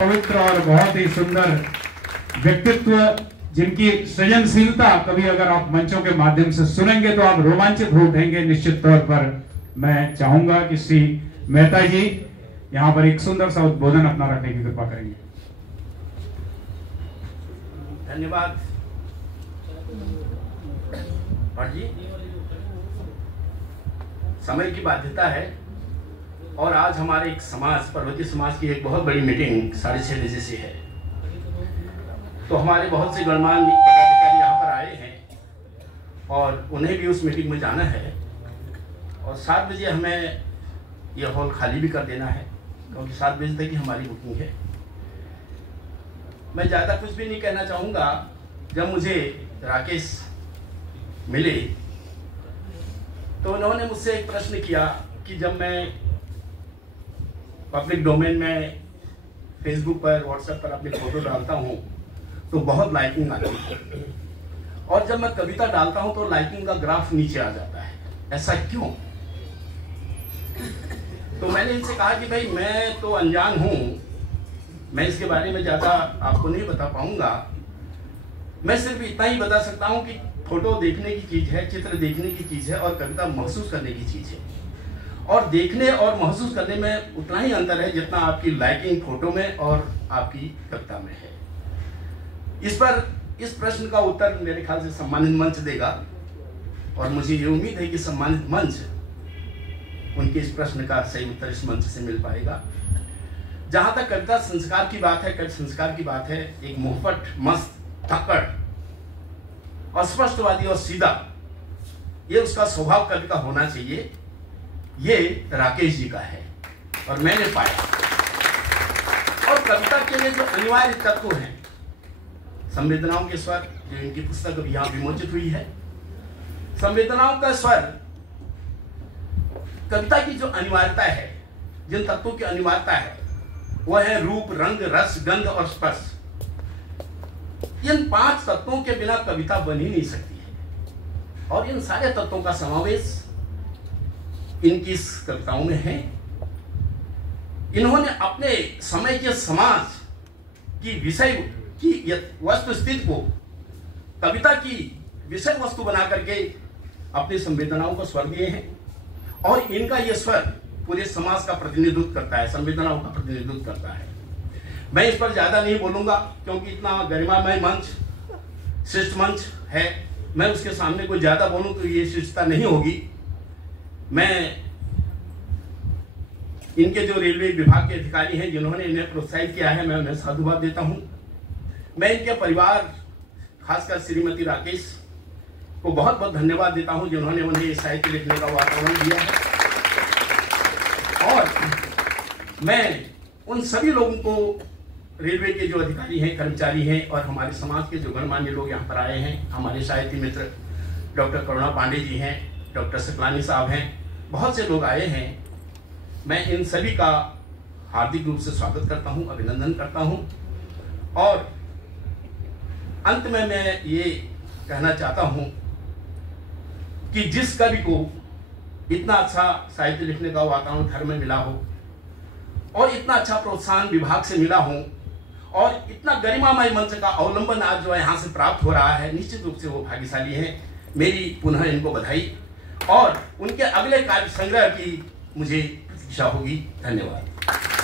पवित्र और बहुत ही सुंदर व्यक्तित्व, जिनकी सृजनशीलता कभी अगर आप मंचों के माध्यम से सुनेंगे तो आप रोमांचित हो उठेंगे निश्चित तौर पर। मैं चाहूंगा कि श्री मेहता जी यहां पर एक सुंदर सा उद्बोधन अपना रखने की कृपा करेंगे। धन्यवाद भट्ट जी। समय की बाध्यता है और आज हमारे एक समाज, पर्वतीय समाज की एक बहुत बड़ी मीटिंग 6:30 बजे से है, तो हमारे बहुत से गणमान्य पदाधिकारी यहाँ पर आए हैं और उन्हें भी उस मीटिंग में जाना है और 7 बजे हमें यह हॉल खाली भी कर देना है क्योंकि 7 बजे तक ही हमारी बुकिंग है। मैं ज़्यादा कुछ भी नहीं कहना चाहूँगा। जब मुझे राकेश मिले तो उन्होंने मुझसे एक प्रश्न किया कि जब मैं पब्लिक डोमेन में फेसबुक पर, व्हाट्सएप पर अपनी फोटो डालता हूँ तो बहुत लाइकिंग आती है और जब मैं कविता डालता हूँ तो लाइकिंग का ग्राफ नीचे आ जाता है, ऐसा क्यों? तो मैंने इनसे कहा कि भाई मैं तो अनजान हूँ, मैं इसके बारे में ज़्यादा आपको नहीं बता पाऊंगा। मैं सिर्फ इतना ही बता सकता हूँ कि फोटो देखने की चीज़ है, चित्र देखने की चीज़ है और कविता महसूस करने की चीज़ है। और देखने और महसूस करने में उतना ही अंतर है जितना आपकी लाइकिंग फोटो में और आपकी कविता में है। इस प्रश्न का उत्तर मेरे ख्याल से सम्मानित मंच देगा और मुझे ये उम्मीद है कि सम्मानित मंच उनके इस प्रश्न का सही उत्तर इस मंच से मिल पाएगा। जहाँ तक कविता संस्कार की बात है, कवि संस्कार की बात है, एक मुहफट, मस्त, थक्कड़, अस्पष्टवादी और सीधा, ये उसका स्वभाव कवि का होना चाहिए। ये राकेश जी का है और मैंने पाया। और कविता के लिए जो अनिवार्य तत्व हैं, संवेदनाओं के स्वर, जो इनकी पुस्तक अभी यहाँ विमोचित हुई है, संवेदनाओं का स्वर, कविता की जो अनिवार्यता है, जिन तत्वों की अनिवार्यता है वह है रूप, रंग, रस, गंध और स्पर्श। इन 5 तत्वों के बिना कविता बन ही नहीं सकती है और इन सारे तत्वों का समावेश इनकी इस कविताओं में है। इन्होंने अपने समय के समाज की विषय की वस्तु स्थिति को कविता की विषय वस्तु बना करके अपनी संवेदनाओं को स्वर दिए हैं और इनका यह स्वर पूरे समाज का प्रतिनिधित्व करता है, संवेदनाओं का प्रतिनिधित्व करता है। मैं इस पर ज्यादा नहीं बोलूंगा क्योंकि इतना गरिमामय मंच, श्रेष्ठ मंच है, मैं उसके सामने कोई ज्यादा बोलूं तो ये शिष्टता नहीं होगी। मैं इनके जो रेलवे विभाग के अधिकारी हैं जिन्होंने इन्हें प्रोत्साहित किया है, मैं उन्हें साधुवाद देता हूं। मैं इनके परिवार, खासकर श्रीमती राकेश को बहुत बहुत धन्यवाद देता हूं जिन्होंने उन्हें साहित्य लिखने का वातावरण दिया है। और मैं उन सभी लोगों को, रेलवे के जो अधिकारी हैं, कर्मचारी हैं और हमारे समाज के जो गणमान्य लोग यहाँ पर आए हैं, हमारे साहित्य मित्र डॉक्टर करुणा पांडे जी हैं, डॉक्टर सकलानी साहब हैं, बहुत से लोग आए हैं, मैं इन सभी का हार्दिक रूप से स्वागत करता हूं, अभिनंदन करता हूं। और अंत में मैं ये कहना चाहता हूं कि जिस कवि को इतना अच्छा साहित्य लिखने का वातावरण घर में मिला हो और इतना अच्छा प्रोत्साहन विभाग से मिला हो और इतना गरिमामय मंच का अवलंबन आज जो है यहाँ से प्राप्त हो रहा है, निश्चित रूप से वो भाग्यशाली हैं। मेरी पुनः इनको बधाई और उनके अगले कार्य संग्रह की मुझे प्रतीक्षा होगी। धन्यवाद।